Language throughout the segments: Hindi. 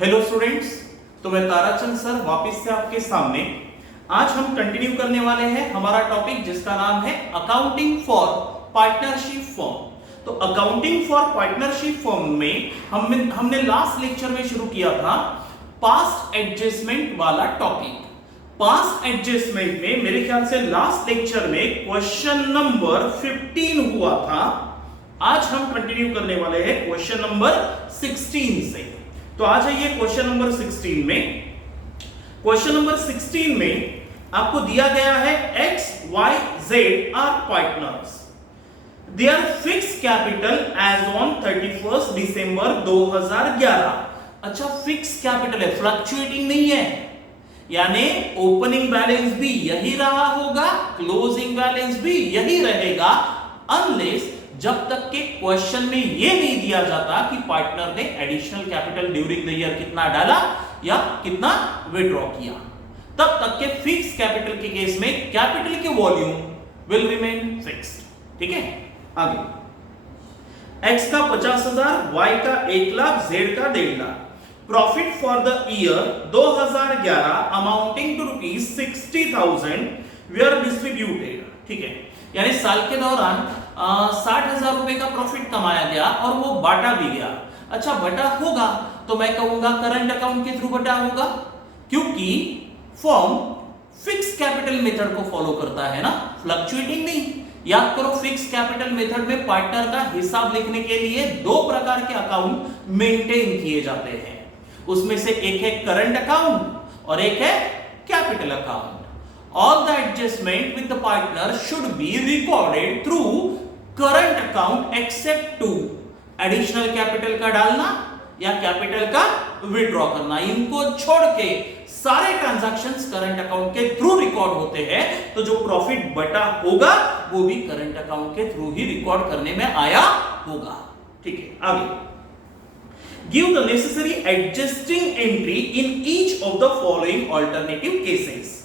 हेलो स्टूडेंट्स, तो मैं ताराचंद सर वापस से आपके सामने। आज हम कंटिन्यू करने वाले हैं हमारा टॉपिक जिसका नाम है अकाउंटिंग फॉर पार्टनरशिप फर्म। तो अकाउंटिंग फॉर पार्टनरशिप फर्म में हमने लास्ट लेक्चर में शुरू किया था पास्ट एडजस्टमेंट वाला टॉपिक। पास्ट एडजस्टमेंट में मेरे ख्याल से लास्ट लेक्चर में क्वेश्चन नंबर 15 हुआ था। आज हम कंटिन्यू करने वाले हैं क्वेश्चन नंबर 16 से। तो आ जाइए क्वेश्चन नंबर 16 में। क्वेश्चन नंबर 16 में आपको दिया गया है x, y, z are partners. Their fixed capital as on 31 December 2011। अच्छा, फिक्स कैपिटल है, फ्लक्चुएटिंग नहीं है, यानी ओपनिंग बैलेंस भी यही रहा होगा, क्लोजिंग बैलेंस भी यही रहेगा, अनलेस जब तक के क्वेश्चन में ये नहीं दिया जाता कि पार्टनर ने additional capital during the year कितना डाला या कितना विड्रॉ किया। तब तक के फिक्स कैपिटल के केस में कैपिटल के वॉल्यूम विल रिमेन फिक्स्ड। ठीक है, आगे x का 50,000, y का 1 लाख, z का 1.5 lakh. Profit for the year 2011 amounting to ₹60,000 were distributed. ठीक है, यानी साल के दौरान 60,000 रुपए का प्रॉफिट कमाया गया और वो बांटा भी गया। अच्छा, बटा होगा तो मैं कहूंगा करंट अकाउंट के थ्रू बटा होगा, क्योंकि फर्म फिक्स कैपिटल मेथड को फॉलो करता है ना, फ्लक्चुएटिंग नहीं। याद करो, फिक्स कैपिटल मेथड में पार्टनर का हिसाब लिखने के लिए दो प्रकार के अकाउंट मेंटेन किए जाते हैं। उसमें से एक है करंट अकाउंट और एक है capital account. All the adjustment with the partner should be recorded through current account except to additional capital का डालना या कैपिटल का विड्रॉ करना। इनको छोड़ के सारे ट्रांजैक्शंस करंट अकाउंट के थ्रू रिकॉर्ड होते हैं। तो जो प्रॉफिट बटा होगा वो भी करंट अकाउंट के थ्रू ही रिकॉर्ड करने में आया होगा। ठीक है, आगे give the necessary adjusting entry in each of the following alternative cases.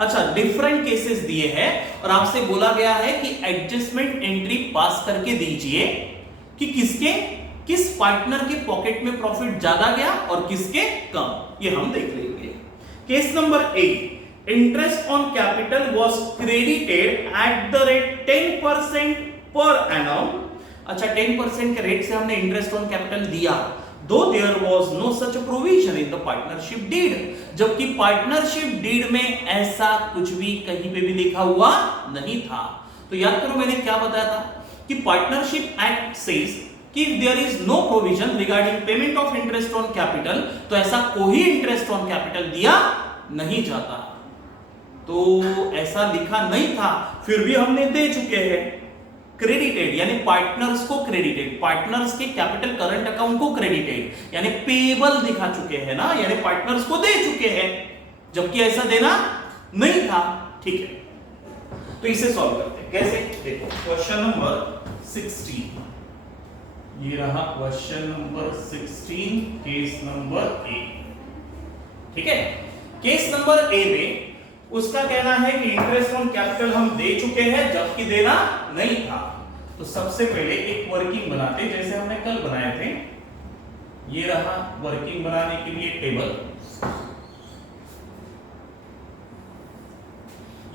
अच्छा, डिफरेंट केसेस दिए हैं और आपसे बोला गया है कि एडजस्टमेंट एंट्री पास करके दीजिए कि किस पार्टनर के पॉकेट में प्रॉफिट ज्यादा गया और किसके कम। ये हम देख लेंगे। Case number 8, interest on capital was credited at the rate 10% per annum. अच्छा, 10% के रेट से हमने इंटरेस्ट ऑन कैपिटल दिया, though there was no such provision in the partnership deed, जबकि पार्टनरशिप डीड में ऐसा कुछ भी कहीं पे भी लिखा हुआ नहीं था। तो याद करो, मैंने क्या बताया था कि पार्टनरशिप एक्ट सेज कि there is no provision regarding payment of interest on capital, तो ऐसा कोई इंटरेस्ट ऑन कैपिटल दिया नहीं जाता। तो ऐसा लिखा नहीं था, फिर भी हमने दे चुके हैं। क्रेडिटेड यानी पार्टनर्स को क्रेडिटेड, पार्टनर्स के कैपिटल करंट अकाउंट को क्रेडिटेड यानी पेबल दिखा चुके हैं ना, यानी पार्टनर्स को दे चुके हैं, जबकि ऐसा देना नहीं था। ठीक है, तो इसे सॉल्व करते हैं। कैसे? देखो, क्वेश्चन नंबर 16, ये रहा क्वेश्चन नंबर 16, केस नंबर ए। ठीक है, केस नंबर ए में उसका कहना है कि इंटरेस्ट ऑन कैपिटल हम दे चुके हैं जबकि देना नहीं था। तो सबसे पहले एक वर्किंग बनाते जैसे हमने कल बनाए थे। ये रहा वर्किंग बनाने के लिए टेबल,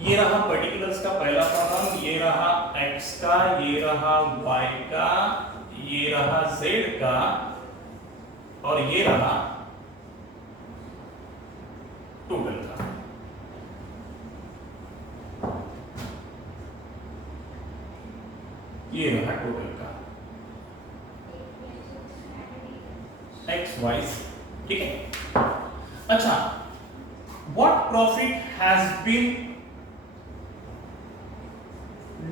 ये रहा पर्टिकुलर्स का पहला कॉलम, ये रहा x का, ये रहा y का, ये रहा z का और ये रहा टोटल का। ये रहा टोटल का एक्स वाई। ठीक है, अच्छा, what profit has been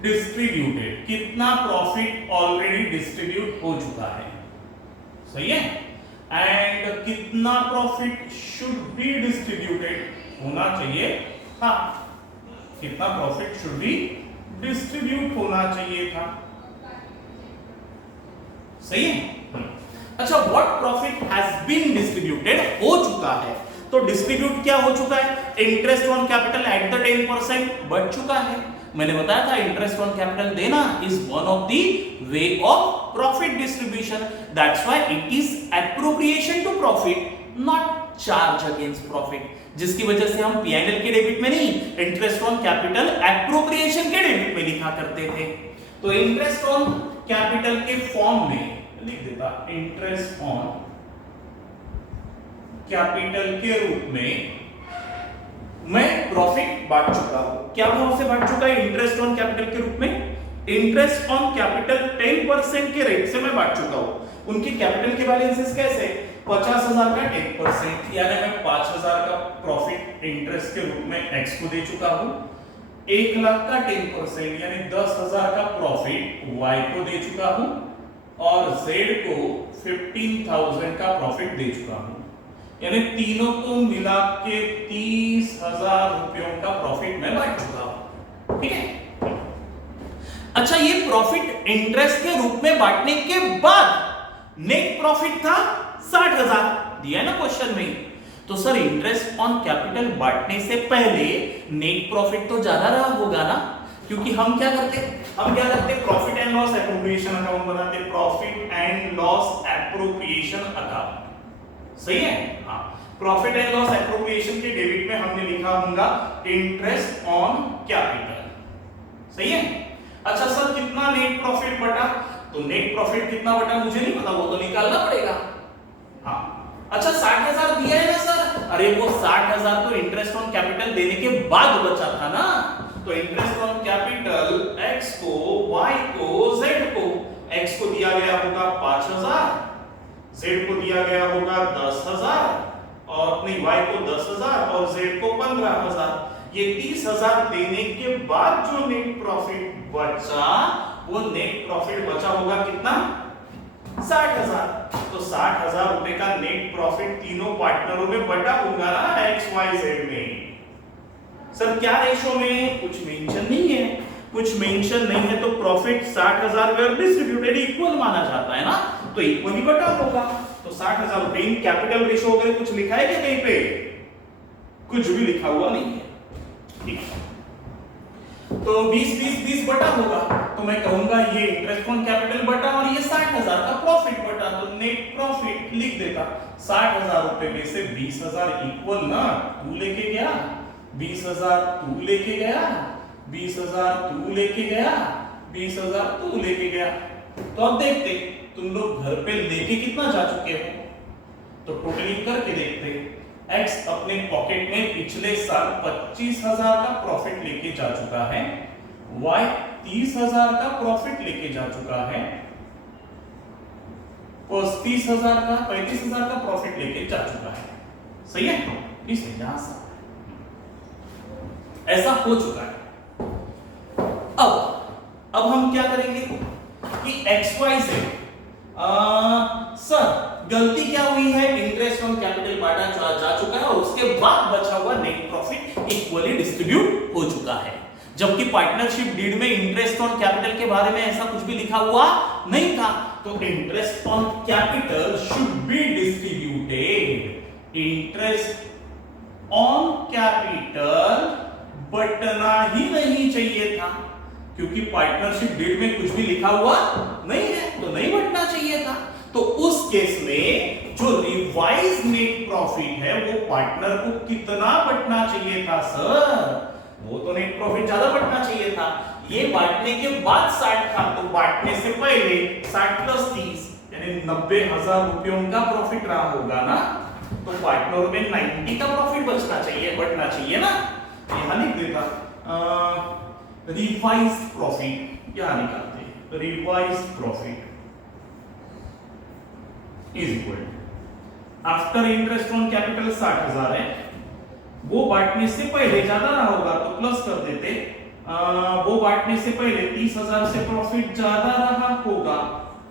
distributed, कितना प्रॉफिट ऑलरेडी डिस्ट्रीब्यूट हो चुका है, सही है, एंड कितना प्रॉफिट शुड बी डिस्ट्रीब्यूटेड होना चाहिए था, कितना प्रॉफिट शुड बी डिस्ट्रीब्यूट होना चाहिए था, सही है। अच्छा, what profit has been distributed हो चुका है, तो डिस्ट्रीब्यूट क्या हो चुका है? Interest on capital at the 10% बढ़ चुका है। मैंने बताया था इंटरेस्ट ऑन कैपिटल देना is one of the way of profit distribution, that's why it is appropriation to profit not charge against profit, जिसकी वजह से हम P&L के डेबिट में नहीं, इंटरेस्ट ऑन कैपिटल एप्रोप्रिएशन के डेबिट में लिखा करते थे। तो इंटरेस्ट ऑन कैपिटल के फॉर्म में लिख देता, इंटरेस्ट ऑन कैपिटल के रूप में मैं प्रॉफिट बांट चुका हूं। क्या भाव से बांट चुका है? इंटरेस्ट ऑन कैपिटल के रूप में इंटरेस्ट ऑन कैपिटल 10% के रेट से मैं बांट चुका हूं। उनकी कैपिटल के बैलेंसेस कैसे? 50,000 का 10%, यानी मैं 5,000 का प्रॉफिट इंटरेस्ट के रूप में एक्स को दे चुका हूं। 1 लाख का 10% यानी 10,000 का प्रॉफिट वाई को दे चुका हूं और जेड को 15,000 का प्रॉफिट दे चुका हूं, यानी तीनों को मिला के 30,000 रुपयों का प्रॉफिट मैं बांट चुका हूं। ठीक है। अच्छा, ये प्रॉफिट इंटरेस्ट के रूप में बांटने के बाद नेट प्रॉफिट था 60,000, दिया ना क्वेश्चन में। तो सर इंटरेस्ट ऑन कैपिटल बांटने से पहले नेट प्रॉफिट तो ज्यादा रहा होगा ना, क्योंकि हम क्या करते profit and loss appropriation account बनाते, profit and loss appropriation account. सही है। हाँ, प्रॉफिट एंड लॉस एप्रोप्रिएशन के डेबिट में हमने लिखा होगा इंटरेस्ट ऑन कैपिटल। सही है। अच्छा सर, कितना नेट प्रॉफिट बटा? तो नेट प्रॉफिट कितना बटा मुझे नहीं पता, वो तो निकालना पड़ेगा। हाँ, अच्छा 60,000 दिया है ना सर? अरे वो 60,000 तो इंटरेस्ट ऑन कैपिटल देने के बाद बचा था ना। तो इंटरेस्ट ऑन कैपिटल x को, y को, z को, x को दिया गया होगा 5,000, z को दिया गया होगा 10,000 और नहीं y को 10,000 और z को 15,000। ये 30,000 देने के बाद जो नेट प्रॉफिट बचा, वो नेट प्रॉफिट बचा होगा कितना? 60,000। तो 60,000 रुपए का नेट प्रॉफिट तीनों पार्टनरों में बटा होगा ना एक्स वाई जेड में। सर क्या रेशो में? कुछ मेंशन नहीं है। कुछ मेंशन नहीं है तो प्रॉफिट 60,000 वेयर डिस्ट्रीब्यूटेड इक्वल माना जाता है ना, तो इक्वल ही बटा होगा। तो 60,000 रुपए इन कैपिटल रेशो वगैरह कुछ लिखा है क्या कहीं पे? कुछ भी लिखा हुआ नहीं है। ठीक है। तो 20 बटा होगा, तो मैं कहूंगा ये इंटरेस्ट ऑन कैपिटल बटा और ये 60,000 का प्रॉफिट बटा, तो नेट प्रॉफिट लिख देता 60,000 रुपए में से 20,000 इक्वल ना, तू लेके गया 20,000, तू लेके गया 20,000, तू लेके गया 20,000, तू लेके गया। तो अब देखते तुम लोग घर पे लेके कितना जा चुके हो, तो टोटलिंग करके देखते। X अपने पॉकेट में पिछले साल 25,000 का प्रॉफिट लेके जा चुका है, Y 30,000 का प्रॉफिट लेके जा चुका है, 35,000 का प्रॉफिट लेके जा चुका है। सही है। इसमें यहां से ऐसा हो चुका है। अब हम क्या करेंगे कि XYZ सर गलती क्या हुई है? इंटरेस्ट ऑन कैपिटल बांटा जा चुका है और उसके बाद बचा हुआ नेट प्रॉफिट इक्वली डिस्ट्रीब्यूट हो चुका है, जबकि पार्टनरशिप डीड में इंटरेस्ट ऑन कैपिटल के बारे में ऐसा कुछ भी लिखा हुआ नहीं था। तो interest on capital should be distributed. Interest on capital बटना ही नहीं चाहिए था, क्योंकि पार्टनरशिप डीड में कुछ भी लिखा हुआ नहीं है, तो नहीं बटना चाहिए था। तो उस केस में जो रिवाइज नेट प्रॉफिट है वो पार्टनर को कितना बटना चाहिए था सर? वो तो नेट प्रॉफिट ज्यादा बटना चाहिए था। ये बांटने के बाद 60 था, तो बांटने से पहले 60 प्लस 30 यानी 90,000 रुपयों का प्रॉफिट रहा होगा ना, तो पार्टनर में 90 का प्रॉफिट बचना चाहिए, बटना चाहिए ना। यहां लिख देता रिवाइज प्रॉफिट, यहां निकालते revise profit is equal after interest on capital 60,000 है, वो बांटने से पहले ज्यादा रहा होगा तो प्लस कर देते। वो बांटने से पहले 30,000 से प्रॉफिट ज्यादा रहा होगा,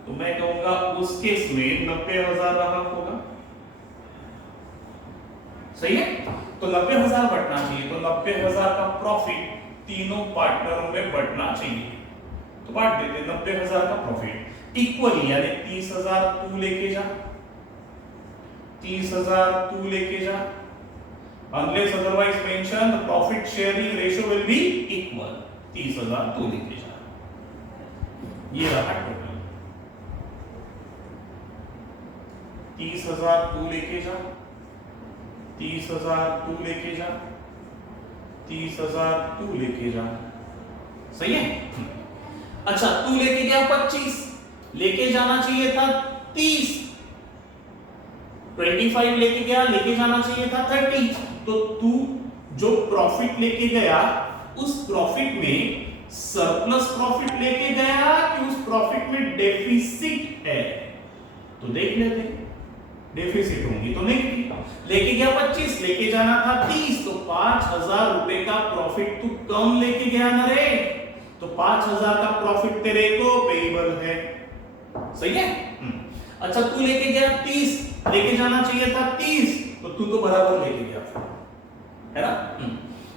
तो मैं कहूंगा उस केस में 90,000 रहा होगा। सही है। तो 90,000 बटना चाहिए, तो 90,000 का प्रॉफिट तीनों पार्टनरों में बटना चाहिए, तो बांट देते 90,000 का प्रॉफिट इक्वली, यानी 30,000 तू लेके जा, 30,000 तू लेके जा, unless otherwise mentioned the profit sharing ratio will be equal। 30,000 तू लेके जा, ये रहा टोटल। 30,000 तू लेके जा, 30,000 तू लेके जा, 30,000 तू लेके जा, सही है। अच्छा तू लेके गया 25, लेके जाना चाहिए था 30, 25 लेके गया, लेके जाना चाहिए था 30। तो तू जो प्रॉफिट लेके गया उस प्रॉफिट में सरप्लस प्रॉफिट लेके गया कि उस प्रॉफिट में डेफिसिट है, तो देख लेते हैं। डेफिसिट होंगी तो नहीं, लेके गया 25, लेके जाना था 30, तो 5,000 रुपए का प्रॉफिट तू कम लेके गया ना रे, तो 5,000 का प्रॉफिट तेरे को पेएबल है, सही है। अच्छा तू लेके गया 30, लेके जाना चाहिए था 30, तो तू तो बराबर लेके गया है ना।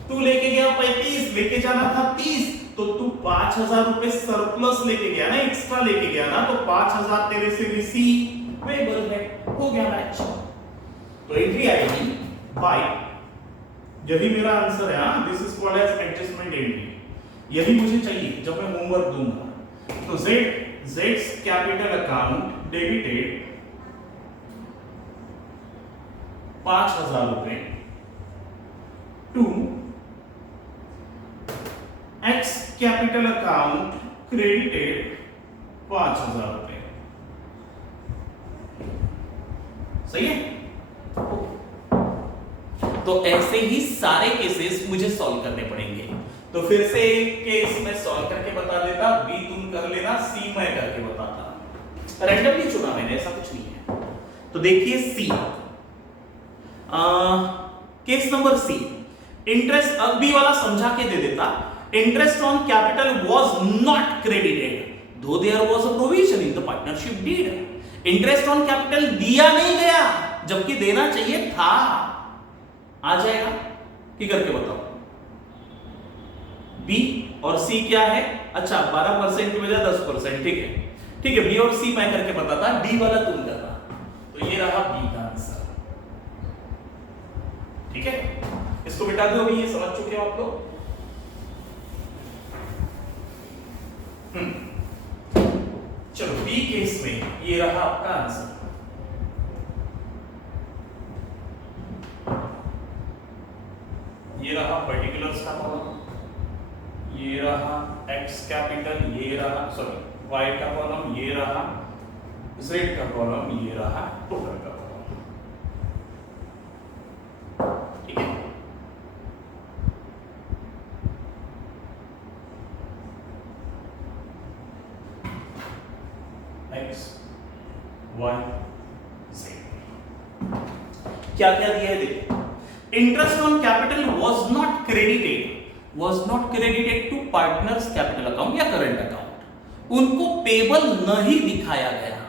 तू लेके गया 35, लेके जाना था 30, तो तू 5,000 रुपए सरप्लस लेके गया ना, एक्स्ट्रा लेके गया ना, तो 5,000 तेरे से रिसीवेबल है, हो गया मैच। तो एंट्री आएगी बाय, यही मेरा आंसर है। This is called as adjustment entry, यही मुझे चाहिए जब मैं होमवर्क दूंगा। तो Z's कैपिटल अकाउंट डेबिटेड 5,000 रुपए to X capital account credited 5,000 रुपए, सही है। तो ऐसे ही सारे केसेस मुझे सॉल्व करने पड़ेंगे। तो फिर से एक केस मैं सॉल्व करके बता देता, बी तुम कर लेना, सी मैं करके बताता। रैंडमली चुना मैंने, ऐसा कुछ नहीं है। तो देखिए C, case number C, interest, अब बी वाला समझा के दे देता। Interest on capital was not credited though there was a provision in the partnership deed. Interest on capital दिया नहीं गया जबकि देना चाहिए था। आ जाएगा कि करके बताओ। बी और सी क्या है? अच्छा 12% की बजाय 10%, ठीक है, ठीक है। बी और सी मैं करके बताता, डी वाला तुम करना। तो ये रहा बी का आंसर, ठीक है। इसको मिटा दो, अभी ये समझ चुके हो आप लोग। चलो बी केस में ये रहा आपका आंसर। ये रहा पर्टिकुलर्स का कॉलम, ये रहा एक्स कैपिटल, ये रहा सॉरी वाई का कॉलम, ये रहा जेड का कॉलम, ये रहा टोटल का कॉलम, ठीक है। एक्स वाई जेड क्या क्या दिया है देखो। Interest on capital was not credited to partners capital account या करंट अकाउंट, उनको पेबल नहीं दिखाया गया।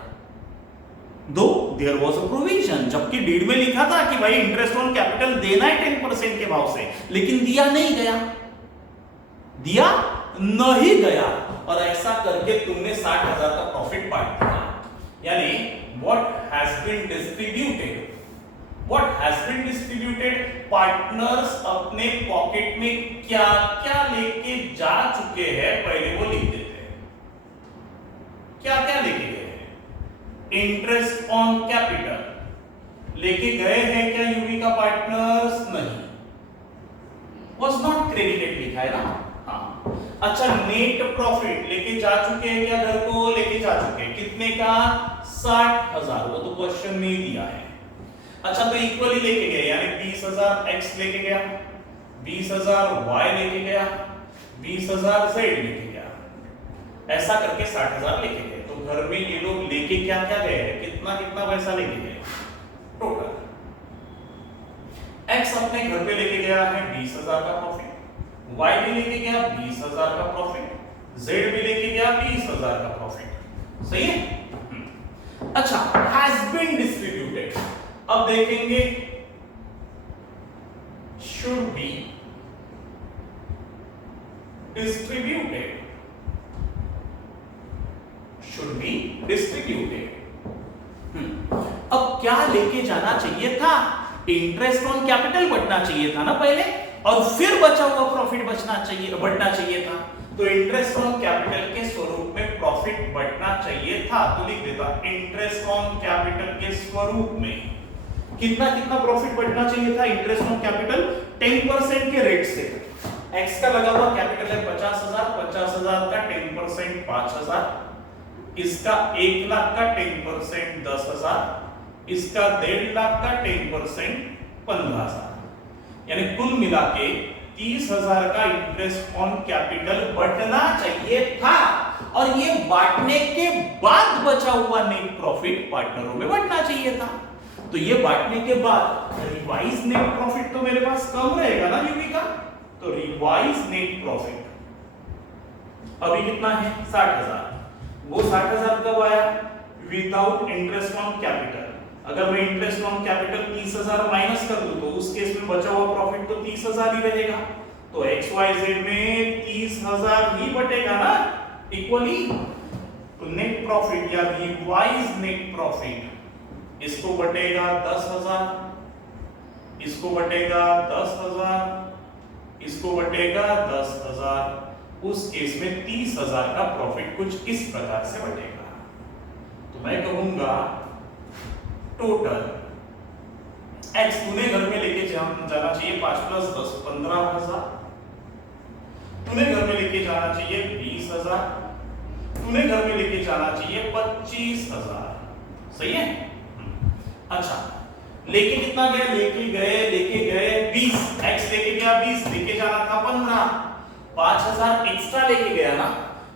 Though there was a provision, जबकि डीड में लिखा था कि भाई इंटरेस्ट ऑन कैपिटल देना है 10% के भाव से, लेकिन दिया नहीं गया, दिया नहीं गया। और ऐसा करके तुमने 60,000 का प्रॉफिट पार्ट किया। यानी what has been distributed, partners अपने पॉकेट में क्या क्या लेके जा चुके हैं पहले वो लिख देते हैं। क्या क्या लेके गए हैं? इंटरेस्ट ऑन कैपिटल लेके गए हैं क्या यूवी का पार्टनर्स? नहीं, वाज नॉट क्रेडिटेड लिखा है ना। हाँ अच्छा, नेट प्रॉफिट लेके जा चुके हैं क्या? घर को लेके जा चुके हैं, कितने का? 60,000, वो तो क्वेश्चन में ही दिया है। अच्छा तो इक्वली लेके गए, यानी 20,000 x लेके गया, 20,000 y लेके गया, 20,000 z लेके गया, ऐसा करके 60,000 लेके गए। तो घर में ये लोग लेके क्या क्या गए हैं, कितना कितना पैसा लेके गए टोटल? x अपने घर पे लेके गया है 20,000 का प्रॉफिट, y भी लेके गया 20,000 का प्रॉफिट, z भी लेके गया 20,000 का प्रॉफिट, सही है। अच्छा हैज बीन डिस्ट्रीब्यूटेड, अब देखेंगे should be distributed, should be distributed. अब क्या लेके जाना चाहिए था? इंटरेस्ट ऑन कैपिटल बढ़ना चाहिए था ना पहले, और फिर बचा हुआ प्रॉफिट बढ़ना चाहिए था। तो इंटरेस्ट ऑन कैपिटल के स्वरूप में प्रॉफिट बढ़ना चाहिए था, तो लिख देता इंटरेस्ट ऑन कैपिटल के स्वरूप में कितना कितना प्रॉफिट बढ़ना चाहिए था इंटरेस्ट ऑन कैपिटल 10% के रेट से। एक्स का लगा हुआ कैपिटल है 50,000, 50,000 का 10% 5,000, इसका 1 लाख का 10% 10,000, इसका 1.5 लाख का 10% 15,000, यानी कुल मिला के 30,000 का इंटरेस्ट ऑन कैपिटल बढ़ना चाहिए था। और ये बांटने के बाद बचा हुआ नेट प्रॉफिट पार्टनरों में बढ़ना चाहिए था। तो ये बांटने के बाद रिवाइज नेट प्रॉफिट तो मेरे पास कम रहेगा ना यूपी का, तो रिवाइज नेट प्रॉफिट अभी कितना है 60,000। वो 60,000 कब आया? Without interest on capital. अगर मैं इंटरेस्ट ऑन कैपिटल 30,000 माइनस कर दूं तो उस केस में बचा हुआ प्रॉफिट तो 30,000 ही रहेगा। तो XYZ में 30,000 ही बटेगा ना इक्वली। तो नेट प्रॉफिट या रिवाइज नेट प्रॉफिट इसको बटेगा 10,000, इसको बटेगा 10,000, इसको बटेगा 10,000। उस केस में 30,000 का प्रॉफिट कुछ इस प्रकार से बटेगा। तो मैं कहूंगा टोटल एक्स तूने घर में लेके जाना चाहिए 5 + 10 15,000, तूने घर में लेके जाना चाहिए 20,000, तूने घर में लेके जाना चाहिए 25,000। सही है? अच्छा, लेके कितना गया? लेके गए 20। एक्स लेके गया 20, लेके जाना था 15, 5,000 एक्स्ट्रा लेके गया ना,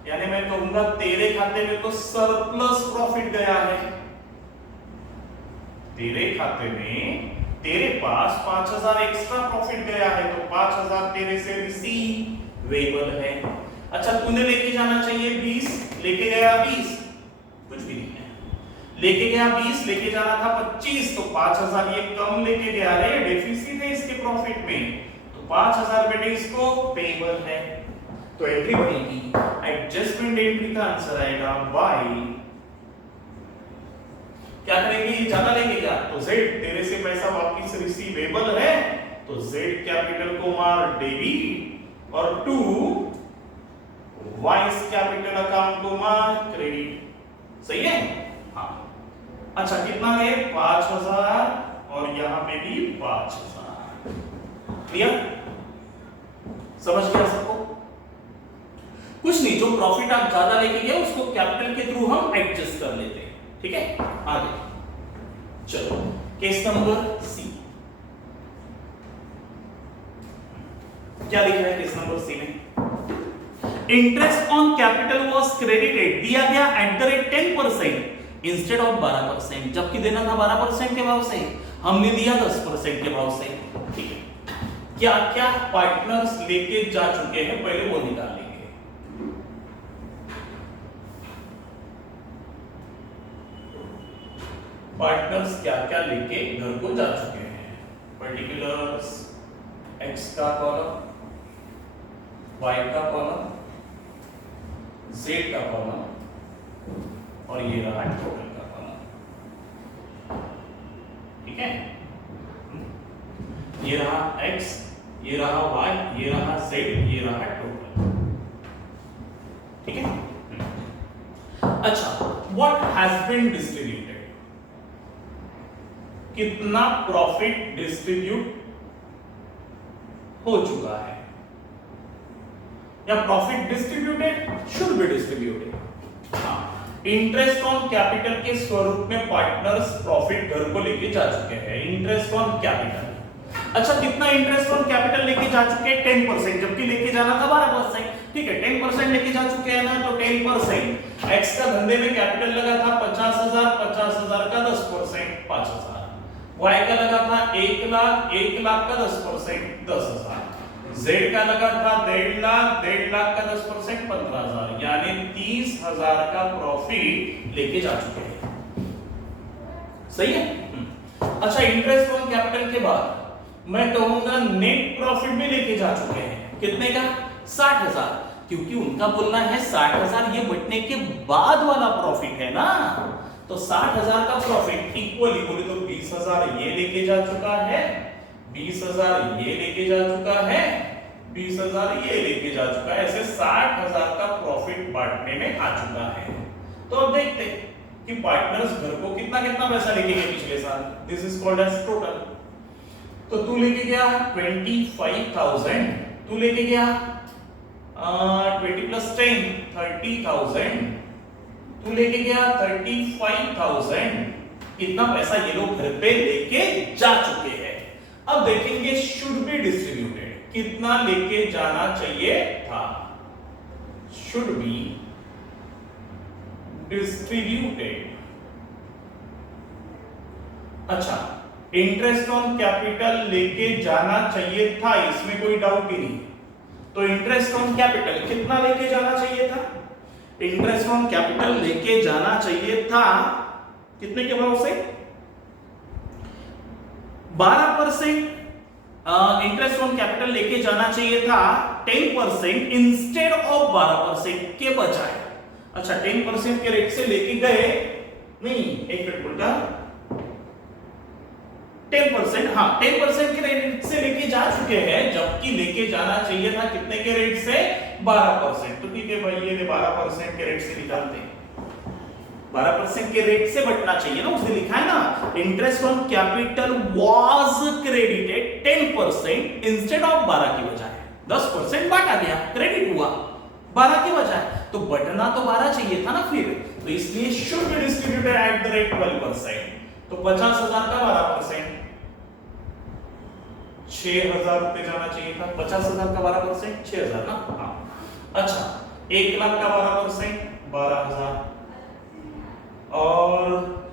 यानी मैं कहूंगा तेरे खाते में तो सरप्लस प्रॉफिट गया है। तेरे खाते में तेरे पास 5,000 एक्स्ट्रा प्रॉफिट गया है, तो 5,000 तेरे से रिसीवेबल है। अच्छा, तूने लेके जाना चाहिए 20, लेके गया 20, कुछ भी नहीं है। लेके गया 20, लेके जाना था 25, तो 5,000 ये कम लेके गया रे, डेफिसिट है इसके प्रॉफिट में, तो 5,000 बेटे इसको पेबल है। तो एंट्री बनेगी, एडजस्टमेंट एंट्री का आंसर आएगा बाई, क्या करेंगे? ज्यादा लेके जा तो Z तेरे से पैसा वापस रिसीवेबल है, तो Z कैपिटल को मार डेबिट और टू वाइस कैपिटल अकाउंट को मार क्रेडिट। सही है? हाँ। अच्छा, कितना है? 5,000 और यहां पे भी 5,000। क्लियर? समझ गया सबको? कुछ नहीं, जो प्रॉफिट आप ज्यादा लेके गए उसको कैपिटल के थ्रू हम एडजस्ट कर लेते हैं। ठीक है, आगे चलो। केस नंबर सी, क्या लिखा है केस नंबर सी में? Interest on capital was credited, दिया गया at the rate 10% instead of 12%, जबकि देना था 12% के भाव से, हमने दिया 10% के भाव से। ठीक है, क्या क्या पार्टनर्स लेके जा चुके हैं पहले वो निकाल लेंगे। पार्टनर्स क्या क्या लेके घर को जा चुके हैं? पर्टिकुलर्स एक्स का कॉलम, वाई का कॉलम, जेड का कॉलम और ये रहा टोटल का कॉलम। ठीक है, ये रहा एक्स, ये रहा वाई, ये रहा जेड, ये रहा टोटल। ठीक है। अच्छा, व्हाट हैज बीन डिस्ट्रीब्यूटेड, कितना प्रॉफिट डिस्ट्रीब्यूट हो चुका है, या profit distributed should be distributed. हाँ, इंटरेस्ट ऑन कैपिटल के स्वरूप में पार्टनर्स प्रॉफिट घर को लेके जा चुके हैं। इंटरेस्ट ऑन कैपिटल, अच्छा कितना इंटरेस्ट ऑन कैपिटल लेके जा चुके हैं? 10%, जबकि लेके जाना था 12%। ठीक है, 10% लेके जा चुके हैं ना, तो 10%। एक्स का धंधे में कैपिटल लगा था 50,000, 50,000 का 10% 5,000। वाई का लगा था 1 लाख, 1 लाख का 10% 10,000। जेड का लगा था 1.5 लाख, 1.5 लाख का 10% 15,000, यानी 30,000 का प्रॉफिट लेके जा चुके हैं। सही है? अच्छा, इंटरेस्ट ऑन कैपिटल के बाद मैं कहूंगा नेट प्रॉफिट भी लेके जा चुके हैं। कितने का? 60,000, क्योंकि उनका बोलना है 60,000 ये बटने के बाद वाला प्रॉफिट है ना, तो 60,000 का प्रॉफिट इक्वली बोले तो 20,000 ये लेके जा चुका है, 20,000 ये लेके जा चुका है, 20,000 ये लेके जा चुका है। ऐसे 60,000 का प्रॉफिट बांटने में आ चुका है। तो अब देखते कि पार्टनर्स घर को कितना कितना पैसा लेके गए पिछले साल, this is called as total. तो तू लेके गया 25,000, तू लेके गया 20 + 10 30,000, तू लेके गया 35,000। इतना पैसा ये लोग घर पे लेके जा चुके हैं। अब देखेंगे शुड बी डिस्ट्रीब्यूटेड, कितना लेके जाना चाहिए था, शुड बी डिस्ट्रीब्यूटेड। अच्छा, इंटरेस्ट ऑन कैपिटल लेके जाना चाहिए था, इसमें कोई डाउट ही नहीं। तो इंटरेस्ट ऑन कैपिटल कितना लेके जाना चाहिए था, इंटरेस्ट ऑन कैपिटल लेके जाना चाहिए था कितने के भाव से, 12% इंटरेस्ट ऑन कैपिटल लेके जाना चाहिए था 10% इंस्टेड ऑफ 12% के बजाय। अच्छा, 10% के रेट से लेके गए नहीं, एक मिनट बोलता 10%, हाँ 10% के रेट से लेके जा चुके हैं, जबकि लेके जाना चाहिए था कितने के रेट से, 12%। तो ठीक है भाई, ये 12% के रेट से निकालते हैं, 12% के रेट से बटना चाहिए ना, उसने लिखा है ना interest on capital was credited 10% instead of 12 की बजाय 10% बांटा गया, क्रेडिट हुआ 12 की बजाय, तो बटना तो 12 चाहिए था ना फिर, तो इसलिए should be distributed at the rate 12%। तो 50,000 का 12% 6,000 रुपए जाना चाहिए था, 50,000 का 12% 6,000 ना, हाँ। अच्छा, 1 लाख का 12% 12,000 और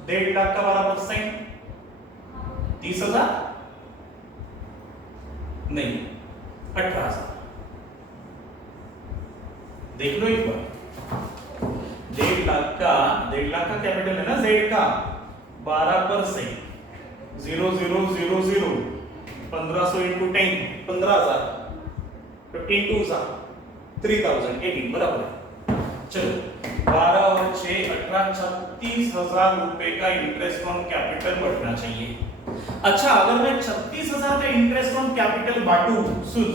1.5 लाख का 12% 30,000 नहीं 18,000। देख लो एक बार, 1.5 लाख का कैपिटल है ना जेड का, 12% 0,000 1500 into 10 15,000 15 2s 3,000 18 बराबर है। चलो 12 और 6 18 36,000 रुपए का इंटरेस्ट ऑन कैपिटल बढ़ना चाहिए। अच्छा, अगर मैं 36,000 का इंटरेस्ट ऑन कैपिटल बांटू, सुन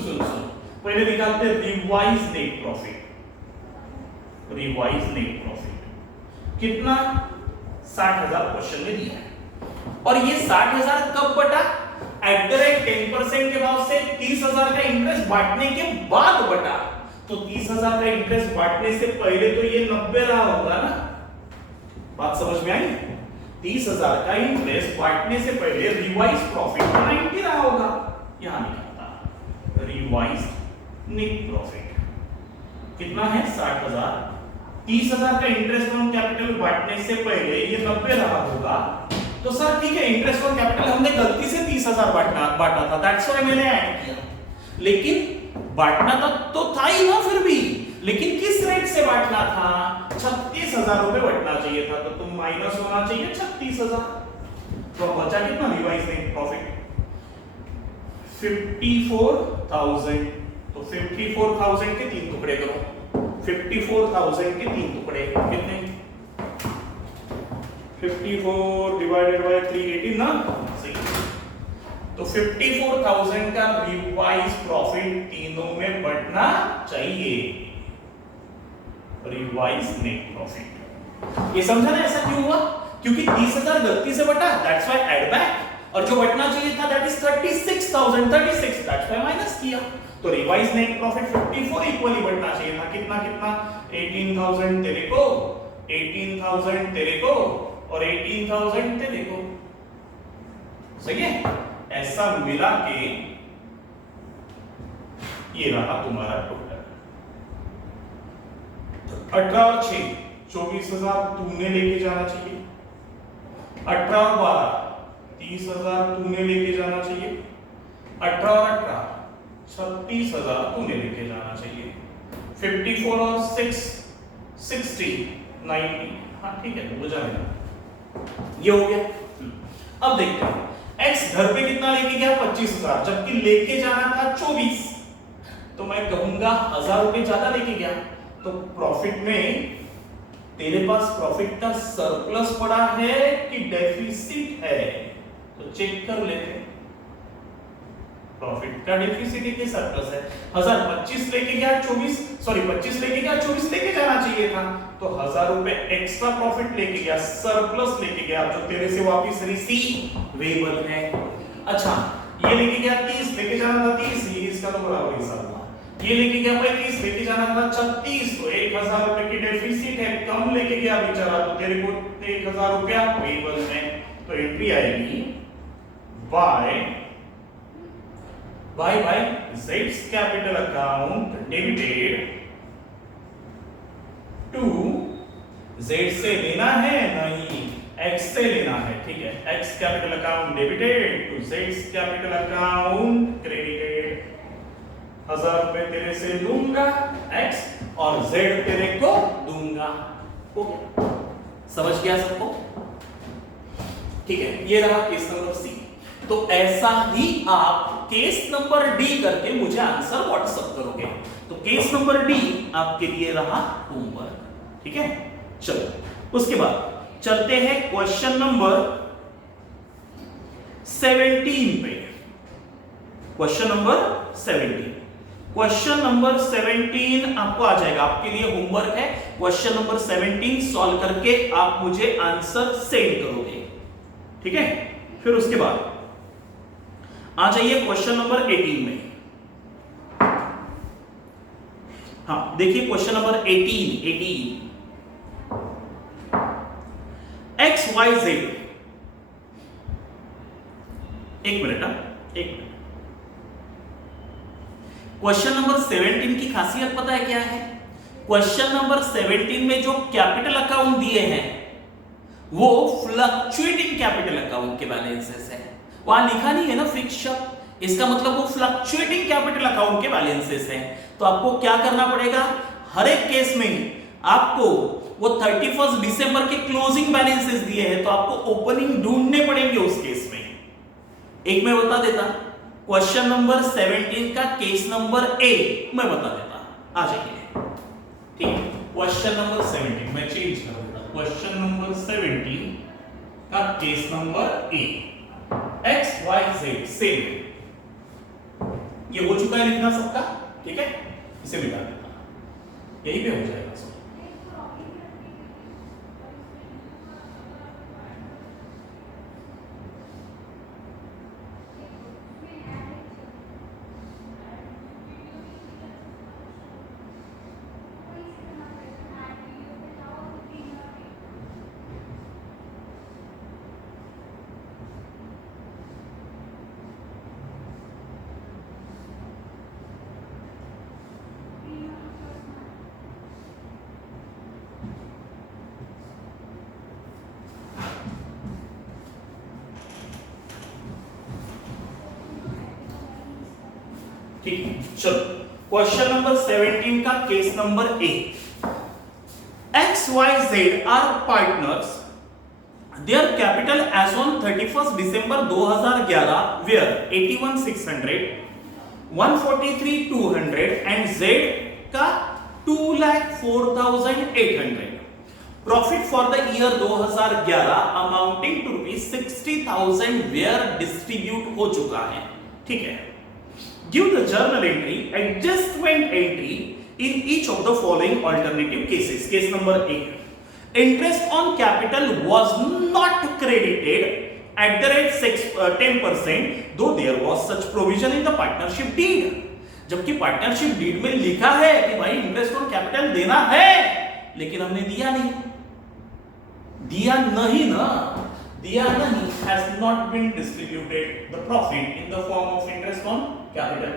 पहले निकालते revise net profit. Revise net profit कितना, 60,000 क्वेश्चन में दिया है, और ये 60,000 कब बटा, एट द रेट 10% के भाव से 30,000 का इंटरेस्ट बांटने के बाद बटा। तो 30,000 का इंटरेस्ट बांटने से पहले तो ये 90 रहा होगा ना, बात समझ में आई, 30,000 का इंटरेस्ट बांटने से पहले रिवाइज प्रॉफिट 90 रहा होगा, यहां निकलता रिवाइज नेट प्रॉफिट कितना है 60,000, 30,000 का इंटरेस्ट ऑन कैपिटल बांटने से पहले ये 90 रहा होगा। तो सर ठीक है, इंटरेस्ट ऑन कैपिटल हमने गलती से 30,000 बांटा था, दैट्स व्हाई मैंने ऐड किया, लेकिन बांटना तो था ही ना फिर भी, लेकिन किस रेट से बांटना था, 36,000 रुपए बांटना चाहिए था, तो तुम माइनस होना चाहिए 36,000। तो बचा कितना रिवाइज नेट प्रॉफिट 54,000। तो 54,000 के 3 टुकड़े करो, 54,000 के 3 टुकड़े कितने, 54 डिवाइडेड बाय 380 ना, सही। तो 54,000 का रिवाइज प्रॉफिट तीनों में बढ़ना चाहिए, रिवाइज नेट प्रॉफिट। ये समझा ना ऐसा क्यों हुआ, क्योंकि 30,000 गलती से बटा, दैट्स व्हाई ऐड बैक, और जो बटना चाहिए था that is 36,000 36, that's why minus किया। तो रिवाइज नेट प्रॉफिट 54 इक्वली बढ़ना चाहिए था, कितना 18,000 तेरे को, 18,000 तेरे को और 18,000 तेरे को, सही है। ऐसा मिला के ये रहा तुम्हारा टोटल। 18 और 6 24,000 तूने लेके जाना चाहिए, 18 और 12 30,000 तूने लेके जाना चाहिए, 18 और 18 36,000 तूने लेके जाना चाहिए, 54 और 6 60 90, हाँ ठीक है, तो हो जाएगा, ये हो गया। अब देखते हैं x घर पे कितना लेके गया 25,000, जबकि लेके जाना था 24, तो मैं कहूंगा 1,000 रुपए ज्यादा लेके गया, तो प्रॉफिट में तेरे पास प्रॉफिट का सरप्लस पड़ा है कि डेफिसिट है, तो चेक कर लेते हैं। प्रॉफिट का डेफिसिट के सरप्लस है। 1025 लेके गया 25 लेके गया 24 लेके जाना चाहिए था, तो 1000 रुपए एक्स्ट्रा प्रॉफिट लेके गया, सरप्लस लेके गया, जो तेरे से वापस रिसीवेबल है। अच्छा, ये लेके गया 30, लेके जाना था 30, इसका तो बराबर हिसाब हुआ। ये लेके गया 35, लेके जाना था 36, तो 1000 रुपए की डेफिसिट है, कम लेके गया बेचारा, तो तेरे को 1000 रुपया पेबल है। तो एंट्री आएगी by Z's capital account debited to Z से लेना है नहीं, X से लेना है, ठीक है। X capital account debited to Z's capital account credited. 1000 रुपए तेरे से लूंगा X और Z तेरे को दूंगा। ओके, समझ गया सबको? ठीक है, ये रहा केस नंबर सी। तो ऐसा ही आप केस नंबर डी करके मुझे आंसर व्हाट्सएप करोगे। तो केस नंबर डी आपके लिए रहा होमवर्क, ठीक है। चलो उसके बाद चलते हैं क्वेश्चन नंबर 17 पे। क्वेश्चन नंबर 17 आपको आ जाएगा, आपके लिए होमवर्क है। क्वेश्चन नंबर 17 सॉल्व करके आप मुझे आंसर सेंड करोगे, ठीक है। फिर उसके बाद आ जाइए क्वेश्चन नंबर 18 में। हाँ देखिए question number 18 X Y Z. एक मिनट। क्वेश्चन नंबर 17 की खासियत पता है क्या है? क्वेश्चन नंबर 17 में जो कैपिटल अकाउंट दिए हैं वो फ्लक्चुएटिंग कैपिटल अकाउंट के बैलेंसेस है। वहां लिखा नहीं है ना फिक्स शब्द, इसका मतलब वो फ्लक्चुएटिंग कैपिटल अकाउंट के बैलेंसेस हैं। तो आपको क्या करना पड़ेगा, हर एक केस में आपको वो 31 दिसंबर के क्लोजिंग बैलेंसेस दिए हैं, तो आपको ओपनिंग ढूंढने पड़ेंगे उस केस में। एक मैं बता देता, क्वेश्चन नंबर 17 का केस नंबर ए मैं बता देता, आ जाइए। ठीक है, क्वेश्चन नंबर 17 मैं चेंज कर देता, क्वेश्चन नंबर 17 का case number A, X Y Z same. ये हो चुका है लिखना सबका, ठीक है, इसे मिटा देता, यही पे हो जाएगा। ठीक है, चलो क्वेश्चन नंबर 17 का case number A, X Y Z are partners, their capital as on 31 December 2011 were 81,600, 143,200 and Z का 2,04,800। Profit for the year 2011 amounting to ₹60,000 were distribute हो चुका है, ठीक है। Give the journal entry, adjustment entry in each of the following alternative cases. Case number A. Interest on capital was not credited at the rate 10%, though there was such provision in the partnership deed. जबकि पार्टनरशिप डीड में लिखा है कि भाई इंटरेस्ट ऑन कैपिटल देना है, लेकिन हमने दिया नहीं has not been distributed the profit in the form of interest on capital.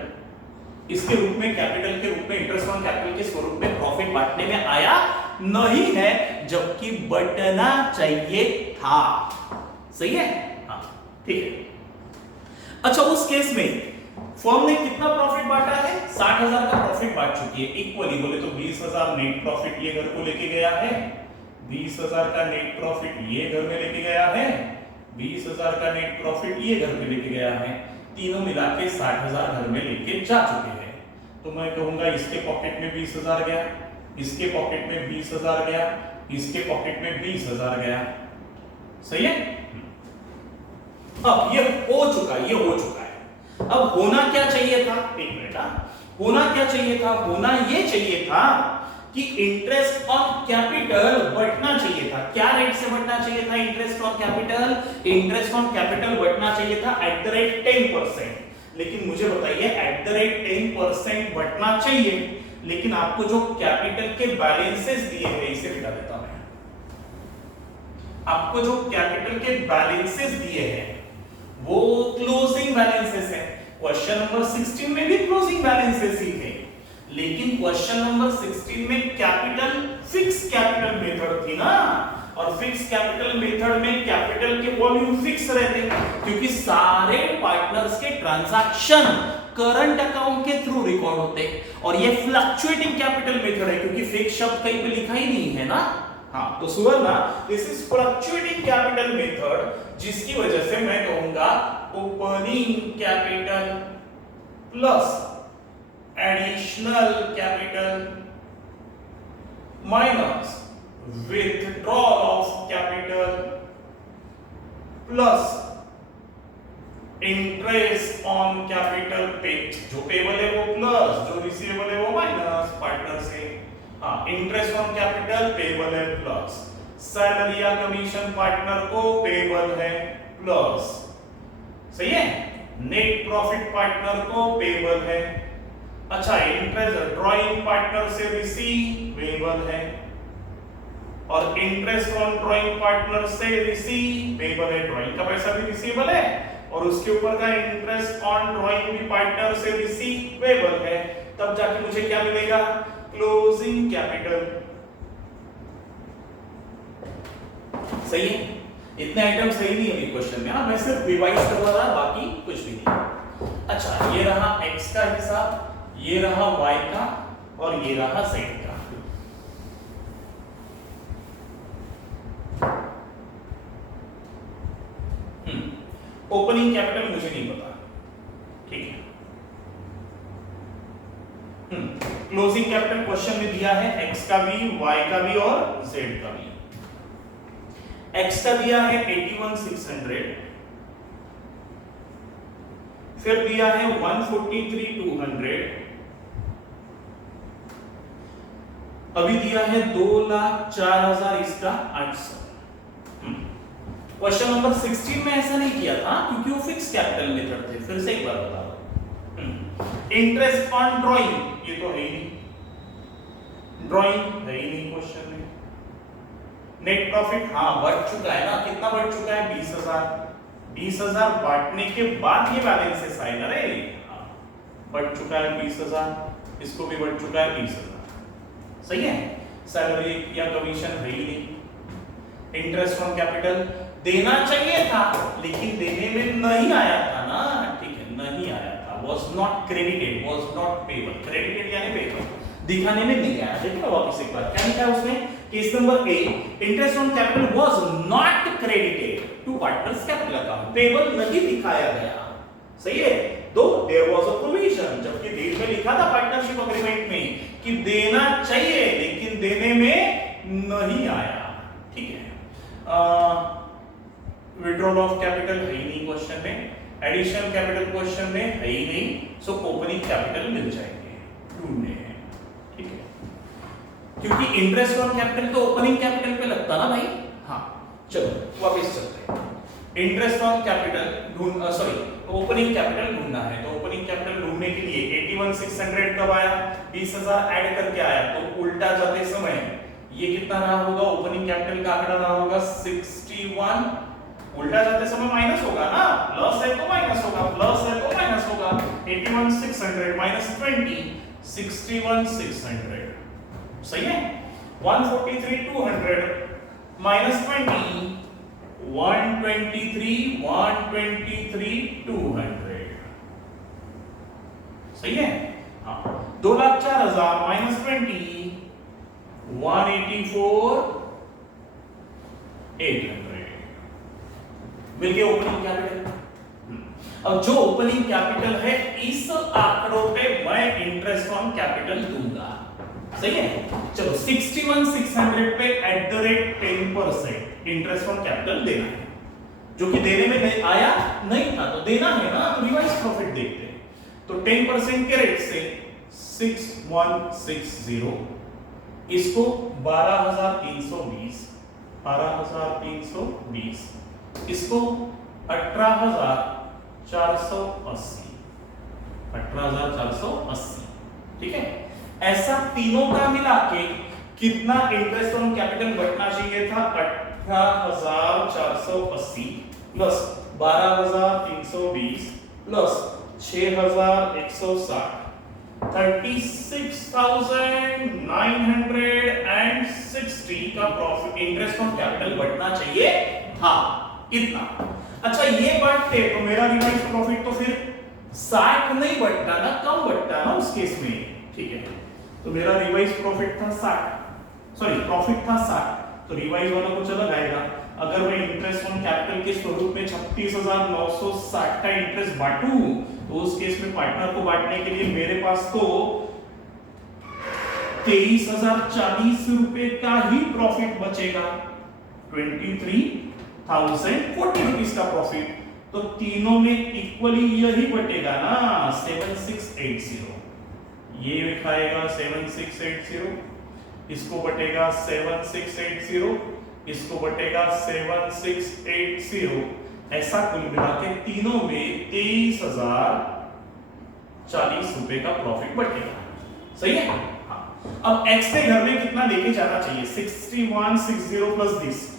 इसके रूप में, कैपिटल के रूप में, इंटरेस्ट ऑन कैपिटल के स्वरूप में प्रॉफिट बांटने में आया नहीं है, जबकि बटना चाहिए था। सही है, हाँ ठीक है। अच्छा, उस केस में फर्म ने कितना प्रॉफिट बांटा है? 60,000 का प्रॉफिट बांट चुकी है। इक्वली बोले तो 20,000 नेट प्रॉफिट ये घर को लेके गया है, 20,000 का नेट प्रॉफिट ये घर में लेके गया है, 20,000 का नेट प्रॉफिट ये घर में लेके गया है, तीनों मिला के 60,000 घर में लेके जा चुके हैं। तो मैं कहूंगा इसके पॉकेट में 20,000 गया, इसके पॉकेट में 20,000 गया, इसके पॉकेट में 20,000 गया। सही है। अब ये हो चुका है। अब होना क्या चाहिए था, एक मिनट, होना क्या चाहिए था, होना ये चाहिए था कि इंटरेस्ट ऑन कैपिटल बढ़ना चाहिए था। क्या रेट से बढ़ना चाहिए था interest on capital? Interest on capital बढ़ना चाहिए था एट द रेट 10%। लेकिन मुझे बताइए एट द रेट 10% बढ़ना चाहिए, लेकिन आपको जो कैपिटल के बैलेंसेस दिए हुए, इसे मिटा देता हूं, आपको जो कैपिटल के बैलेंसेस दिए हैं वो क्लोजिंग बैलेंसेस है। क्वेश्चन नंबर 16 में भी क्लोजिंग बैलेंसेस ही थे, लेकिन क्वेश्चन नंबर 16 में कैपिटल फिक्स कैपिटल मेथड थी ना, और फिक्स कैपिटल मेथड में कैपिटल के वॉल्यूम फिक्स रहते, क्योंकि सारे पार्टनर्स के ट्रांजैक्शन करंट अकाउंट के थ्रू रिकॉर्ड होते, और ये फ्लक्चुएटिंग कैपिटल मेथड है क्योंकि फिक्स शब्द कहीं पे लिखा ही नहीं है ना। हाँ, तो सुवर्ण, this is fluctuating capital method, जिसकी वजह से मैं कहूंगा opening capital plus additional capital minus withdrawal of capital plus interest on capital पे, जो पेबल है वो प्लस, जो रिसीवेबल है वो माइनस पार्टनर से। हाँ, इंटरेस्ट ऑन कैपिटल पेबल है प्लस, सैलरी या कमीशन पार्टनर को पेबल है प्लस, सही है। नेट प्रॉफिट पार्टनर को पेबल है, अच्छा इंटरेस्ट ड्राइंग पार्टनर से रिसीवेबल है, और इंटरेस्ट ऑन ड्राइंग पार्टनर से रिसीवेबल है, ड्राइंग का पैसा भी रिसीवेबल है, और उसके ऊपर का इंटरेस्ट ऑन ड्राइंग भी पार्टनर से रिसीवेबल है, तब जाके मुझे क्या मिलेगा, क्लोजिंग कैपिटल। सही है, इतने आइटम सही नहीं है क्वेश्चन में, मैं सिर्फ रिवाइज करवा रहा, बाकी कुछ भी नहीं। अच्छा, ये रहा x का हिसाब, ये रहा y का, और ये रहा z का। ओपनिंग कैपिटल मुझे नहीं पता, ठीक है। क्लोजिंग कैपिटल क्वेश्चन में दिया है x का भी, y का भी और z का भी। x का दिया है 81,600, फिर दिया है 143,200, अभी दिया है 2,04,000 इसका 800। क्वेश्चन नंबर 16 में ऐसा नहीं किया था क्योंकि वो फिक्स कैपिटल मेथड थे। फिर से एक बार बता दो, इंटरेस्ट ऑन ड्राइंग, ये तो है ही नहीं, ड्राइंग है ही नहीं क्वेश्चन में। नेट प्रॉफिट हाँ बढ़ चुका है ना, कितना बढ़ चुका है, 20,000। 20,000 बांटने के बाद ये बैलेंसेस आए ना रे, बढ़ चुका है 20,000, इसको भी बढ़ चुका है 20,000, सही है। सैलरी या कमीशन है ही नहीं। इंटरेस्ट ऑन कैपिटल देना चाहिए था, लेकिन देने में नहीं आया था ना, ठीक है, नहीं आया था, was not credited, was not payable, credited यानी payable, दिखाने में नहीं आया। देखिए वापस एक बार क्या लिखा है उसमें, case number A, interest on capital was not credited to partners capital account, payable नहीं दिखाया गया, सही है। दो there was a provision, जबकि डील में लिखा था पार्टनरशिप एग्रीमेंट में कि देना चाहिए, लेकिन देने में नहीं आया, ठीक है। विड्रॉल ऑफ कैपिटल है ही नहीं क्वेश्चन में, एडिशनल कैपिटल क्वेश्चन में है ही नहीं, सो ओपनिंग कैपिटल मिल जाएंगे, ढूंढने हैं, ठीक है, क्योंकि इंटरेस्ट ऑन कैपिटल तो ओपनिंग कैपिटल पे लगता ना भाई। हाँ चलो वापस चलते हैं, इंटरेस्ट ऑन कैपिटल ढूंढ, सॉरी ओपनिंग कैपिटल ढूंढना है, तो ओपनिंग कैपिटल ढूंढने के लिए 81,600 कब आया, 20,000 ऐड करके आया, तो उल्टा जाते समय ये कितना रहा होगा, ओपनिंग कैपिटल का आंकड़ा रहा होगा 61, उल्टा जाते समय माइनस होगा ना, प्लस है तो माइनस होगा, प्लस है तो माइनस होगा, 81,600 माइनस 20, 61,600, सही है। 143,200 माइनस 20, 123,200, सही है। हाँ, 2,04,000 माइनस 20, 184,800, मिल गया ओपनिंग कैपिटल। अब जो ओपनिंग कैपिटल है इस आंकड़ों पे मैं इंटरेस्ट ऑन कैपिटल दूंगा, सही है। चलो 61,600 पे at the rate 10% interest on capital देना है, जो कि देने में नहीं आया नहीं था, तो देना है ना, तो रिवाइज प्रॉफिट देखते हैं। तो 10% के रेट से 6160, इसको 12,320, इसको 18,480, ठीक है। ऐसा तीनों का मिला के कितना इंटरेस्ट ऑन कैपिटल बचना चाहिए था? 18,480 प्लस 12,320 प्लस 6,160, 36,960 का प्रॉफिट इंटरेस्ट ऑन कैपिटल बचना चाहिए था, इतना। अच्छा ये बांटते तो मेरा रिवाइज प्रॉफिट तो फिर 60 नहीं बचता ना, कम बचता ना उस केस में, ठीक है। तो मेरा रिवाइज प्रॉफिट था 60, सॉरी प्रॉफिट था 60, तो रिवाइज वाला कुछ अलग आएगा। अगर मैं इंटरेस्ट ऑन कैपिटल के स्वरूप में 36,960 का इंटरेस्ट बांटूं, तो उस केस में पार्टनर को बांटने के लिए मेरे पास तो 23,040 रुपए का ही प्रॉफिट बचेगा, 23,040 रुपीस का प्रॉफिट। तो तीनों में इक्वली यही बटेगा ना, 7680, ये लिखाएगा 7680, इसको बटेगा 7680, इसको बटेगा 7680, ऐसा कुल मिला के तीनों में 23,040 रुपए का प्रॉफिट बटेगा, सही है। हाँ। अब एक्स के घर में कितना लेके जाना चाहिए? 6160 प्लस दिस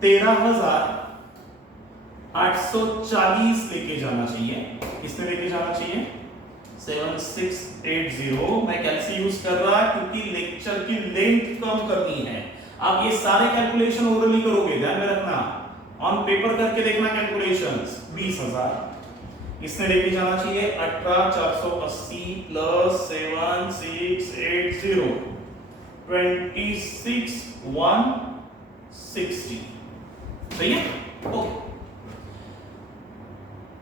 13,840 लेके जाना चाहिए। किसने लेके जाना चाहिए? 7680। मैं कैलसी यूज कर रहा क्योंकि लेक्चर की लेंथ कम करनी है। आप ये सारे कैलकुलेशन ओरली करोगे, ध्यान में रखना, ऑन पेपर करके देखना कैलकुलेशंस। 20,000 इसने लेके जाना चाहिए 18,480 प्लस 7680, 26,160, सही है। ओके,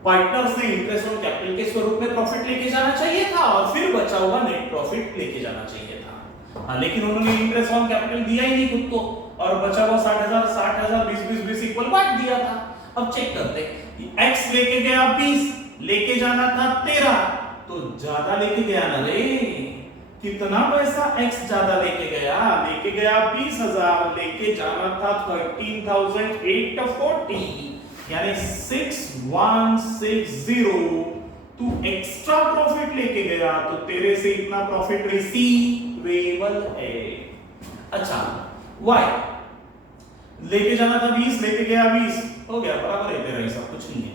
पार्टनर्स ने इंटरेस्ट ऑन कैपिटल के स्वरूप में प्रॉफिट लेके जाना चाहिए था और फिर बचा हुआ नेट प्रॉफिट लेके जाना चाहिए था। हाँ, लेकिन उन्होंने इंटरेस्ट ऑन कैपिटल दिया ही नहीं खुद को, और बचा हुआ 60,000 20 इक्वल बांट दिया था। अब चेक करते हैं, x लेके गया 20, लेके जाना था 13, तो ज्यादा लेके गया ना रे। कितना पैसा x ज्यादा लेके गया? लेके गया 20,000, लेके जाना था 13,840, यानी 6160। तू एक्स्ट्रा प्रॉफिट लेके गया तो तेरे से इतना प्रॉफिट रिसीवेबल है। अच्छा, y लेके जाना था 20, लेके गया 20, हो गया, बराबर है तेरा हिसाब, कुछ नहीं है।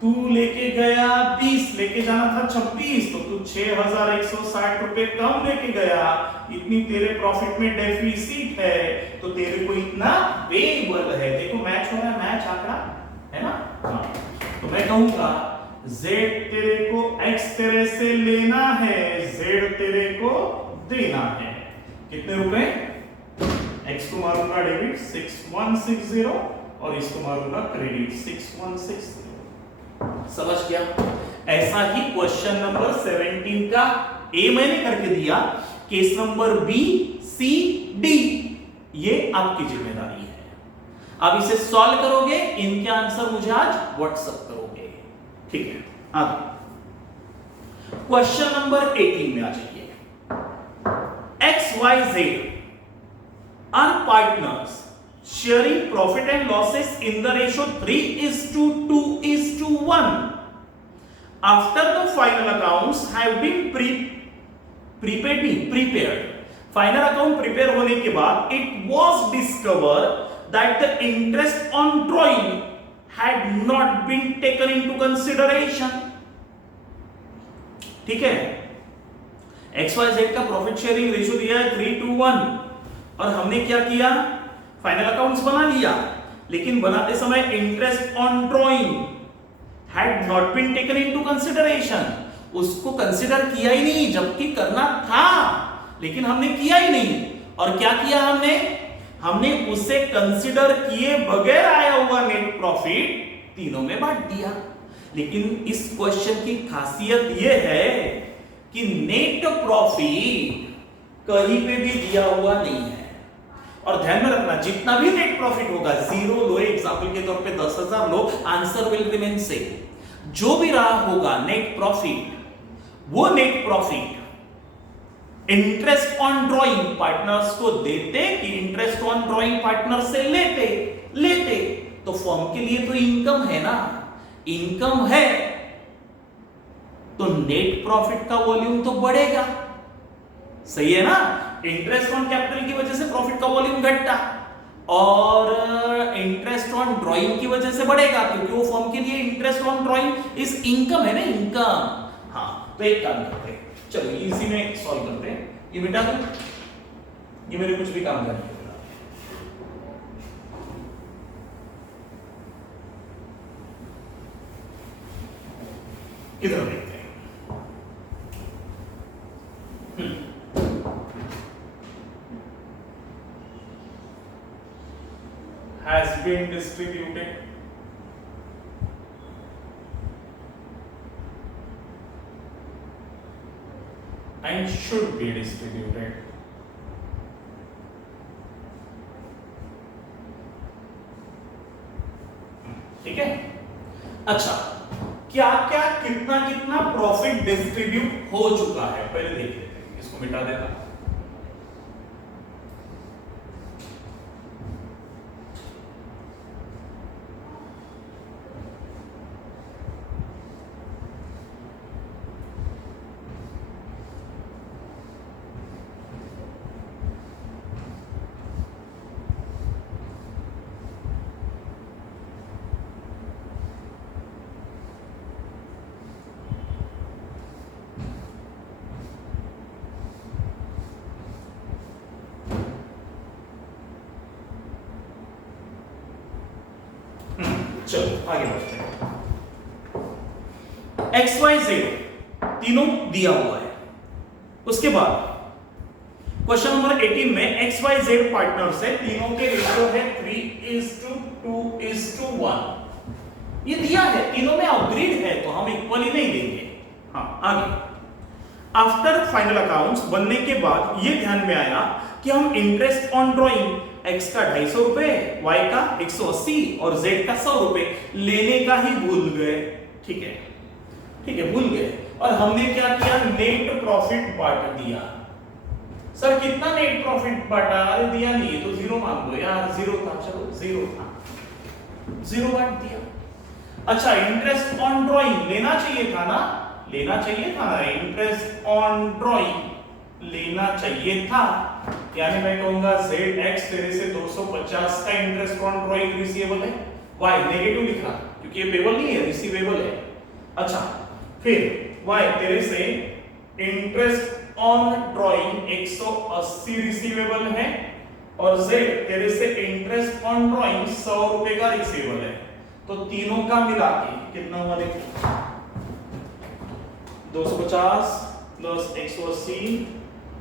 तू लेके गया 20, लेके जाना था 26, तो तू 6,160 रुपए कम लेके गया, इतनी तेरे प्रॉफिट में डेफिसिट है, तो तेरे को इतना पेएबल है। देखो मैच हो रहा है, मैच आंकड़ा है ना। हाँ, तो मैं कहूंगा z तेरे को x तेरे से लेना है, z तेरे को देना है। कितने रुपए? x को मारूंगा डेबिट 6160 और इसको मारूंगा क्रेडिट 6160। समझ गया? ऐसा ही क्वेश्चन नंबर 17 का ए मैंने करके दिया, case number B C D ये आपकी जिम्मेदारी है। आप इसे सॉल्व करोगे, इनके आंसर मुझे आज व्हाट्सएप करोगे, ठीक है। आगे क्वेश्चन नंबर 18 में आ जाइए। XYZ are partners sharing profit and losses in the ratio 3:2:1. After the final accounts have been prepared, final account prepare होने के बाद it was discovered that the interest on drawing had not been taken into consideration. ठीक है, XYZ का प्रॉफिट शेयरिंग रेशियो दिया है 3:1 और हमने क्या किया? फाइनल अकाउंट्स बना लिया, लेकिन बनाते समय interest on drawing had not been taken into consideration, उसको कंसीडर किया ही नहीं, जबकि करना था, लेकिन हमने किया ही नहीं। और क्या किया हमने उसे कंसीडर किए बगैर आया हुआ नेट प्रॉफिट तीनों में बांट दिया। लेकिन इस क्वेश्चन की खासियत यह है कि नेट प्रॉफिट कहीं पे भी दिया हुआ नहीं है। और ध्यान में रखना जितना भी नेट प्रॉफिट होगा, 0 लो, एग्जांपल के तौर पे 10,000 लो, आंसर विल रिमेन सेम। जो भी रहा होगा नेट प्रॉफिट, वो net profit interest on drawing partners को देते कि इंटरेस्ट ऑन ड्रॉइंग पार्टनर से लेते तो फर्म के लिए तो इनकम है ना, इनकम है तो नेट प्रॉफिट का वॉल्यूम तो बढ़ेगा, सही है ना। इंटरेस्ट ऑन कैपिटल की वजह से प्रॉफिट का वॉल्यूम घटता और इंटरेस्ट ऑन ड्रॉइंग की वजह से बढ़ेगा, क्योंकि वो फर्म के लिए interest on drawing is income है ना, इनकम। हाँ, तो एक काम करते हैं, चलो इसी में सॉल्व करते हैं, ये मिटा दो, ये मेरे कुछ भी काम करने किधर देखते हैं। has been distributed and should be distributed. ठीक है, अच्छा क्या क्या कितना कितना प्रॉफिट डिस्ट्रीब्यूट हो चुका है पहले देख लेते हैं, इसको मिटा देना। चलो आगे बढ़ते हैं। XYZ तीनों दिया हुआ है, उसके बाद क्वेश्चन नंबर 18 में XYZ पार्टनर से तीनों के रेशियो है 3:2:1। ये दिया है, तीनों में अपग्रेड है तो हम इक्वली नहीं देंगे। हाँ, आगे आफ्टर फाइनल अकाउंट्स बनने के बाद ये ध्यान में आया कि हम इंटरेस्ट ऑन ड्रॉइंग x का 250 रुपए, y का 180 और z का 100 रुपए लेने का ही भूल गए। ठीक है, भूल गए। और हमने क्या किया, नेट प्रॉफिट बांट दिया। सर कितना नेट प्रॉफिट बांटा? अरे दिया नहीं है तो 0 मान दो यार, 0 था, चलो 0 था, 0 बांट दिया। अच्छा, इंटरेस्ट ऑन ड्रॉइंग लेना चाहिए था ना, इंटरेस्ट ऑन ड्रॉइंग लेना चाहिए था, यानी मैं कहूंगा ZX तेरे से 250 का इंटरेस्ट ऑन ड्रॉइंग रिसीवेबल है, Y नेगेटिव लिख रहा क्योंकि ये पेबल नहीं है, रिसीवेबल है। अच्छा, फिर Y तेरे से इंटरेस्ट ऑन ड्रॉइंग 180 रिसीवेबल है और Z तेरे से इंटरेस्ट ऑन ड्रॉइंग 100 रुपए का रिसीवेबल है, तो तीनों का मिला के कितना हुआ देखो, 250 प्लस 180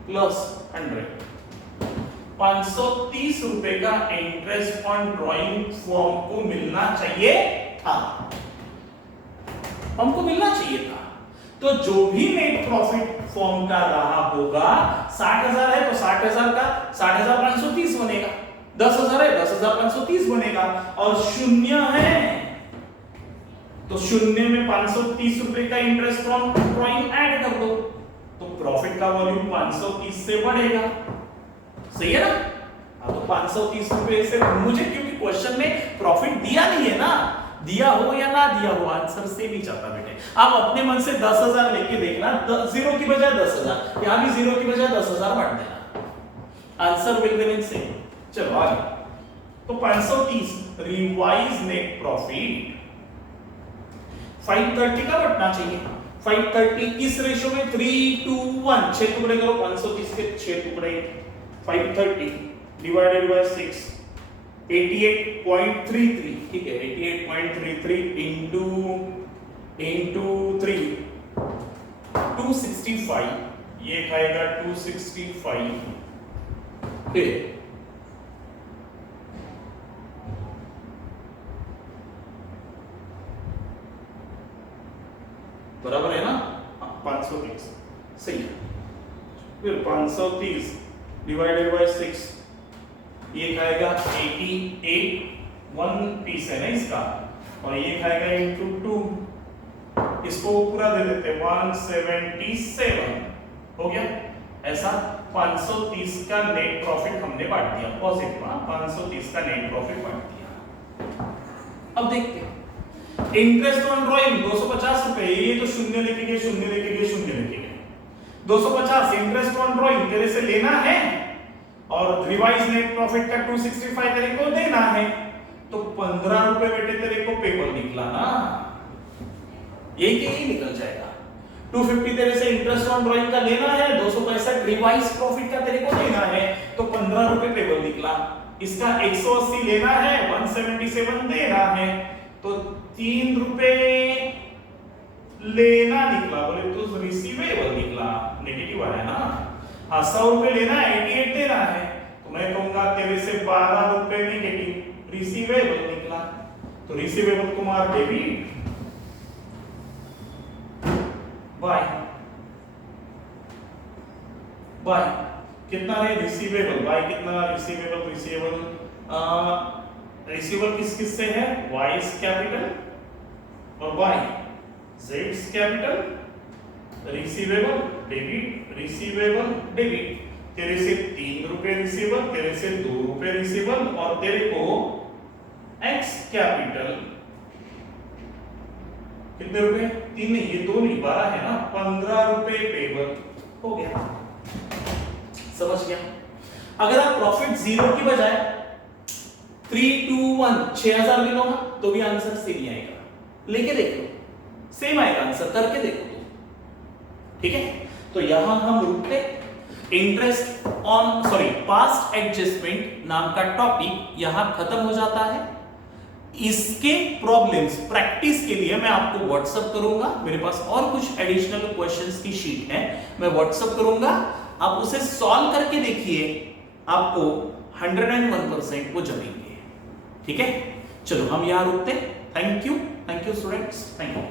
प्लस 100, 530 रुपए का इंटरेस्ट ऑन ड्रॉइंग फर्म को मिलना चाहिए था, तो जो भी नेट प्रॉफिट फर्म का रहा होगा, 60,000 है तो 60,000 का 60,530 बनेगा, 10,000 है 10,530 बनेगा, और शून्य है तो शून्य में 530 रुपए का इंटरेस्ट ऑन ड्रॉइंग ऐड कर दो, तो प्रॉफिट का वॉल्यूम 530 से बढ़ेगा, सही है ना। तो 530 रुपए से मुझे, क्योंकि क्वेश्चन में प्रॉफिट दिया नहीं है ना, दिया हो या ना दिया हो आंसर से नहीं चाहता बेटे। आप अपने मन से 10,000 लेके देखना, 0 की बजाय 10,000, यहां भी 0 की बजाय 10,000 बांट देना, आंसर विल रिमेन सेम। चलो आगे, तो 530 रिवाइज नेट प्रॉफिट 530 का बटना चाहिए, 530 किस रेशियो में, 3:1, 6 टुकड़े करो, 530 के 6 टुकड़े, 530 डिवाइडेड बाय 6, 88.33, ठीक है, 88.33 इनटू 3, 265, ये खाएगा 265, फिर बराबर है ना, 530 सही है, फिर 530 डिवाइडेड बाय 6 ये खाएगा 88, 1 पीस है ना इसका, और ये खाएगा इंटू 2, इसको पूरा दे देते 177 हो गया। ऐसा 530 का नेट प्रॉफिट हमने बांट दिया, पॉजिटिव 530 का नेट प्रॉफिट बांट दिया। अब देखते हैं इंटरेस्ट ऑन ड्राइंग 250 रुपए, ये तो शून्य लेके गए, शून्य लेके गए, शून्य लेके गए, 250 इंटरेस्ट ऑन ड्राइंग तेरे से लेना है, और रिवाइज नेट प्रॉफिट का 265 तेरे को देना है, तो 15 रुपए बेटे तेरे को पेपर निकला ना, यही निकल जाएगा। 250 तेरे से इंटरेस्ट ऑन ड्राइंग का लेना है, 265 रिवाइज प्रॉफिट का तेरे को देना है, तो 15 रुपए पेबल निकला। इसका 180 लेना है, 177 देना है, तो 3 रुपए लेना निकला, बोले तो रिसीवेबल निकला, नेगेटिव आया ना। हाँ 100 रुपए लेना है, 88 देना है, तो मैं कहूंगा तेरे से 12 रुपए नेगेटिव रिसीवेबल निकला, तो रिसीवेबल को मार डेबिट बाय कितना है रिसीवेबल, बाय कितना रिसीवेबल, रिसीवेबल किस से है, y इज कैपिटल और y z is capital, receivable debit, तेरे से 3 रुपए रिसीवेबल, तेरे से 2 रुपए रिसीवेबल, और तेरे को x कैपिटल कितने रुपए, 3 नहीं, ये 2 नहीं 12 है ना, 15 रुपए पेबल हो गया। समझ गया? अगर आप प्रॉफिट 0 की बजाय 3 2 1 6000 ले लो ना, तो भी आंसर सेम ही आएगा, लेके देखो सेम आएगा आंसर, करके देखो तो ठीक है। तो यहां हम रुकते, इंटरेस्ट ऑन पास्ट एडजस्टमेंट नाम का टॉपिक यहां खत्म हो जाता है। इसके प्रॉब्लम्स प्रैक्टिस के लिए मैं आपको व्हाट्सएप करूंगा, मेरे पास और कुछ एडिशनल क्वेश्चंस की शीट है, मैं व्हाट्सएप करूंगा, आप उसे सॉल्व करके देखिए, आपको 101% वो जमेंगे। ठीक है, चलो हम यहां रुकते। Thank you students, thank you.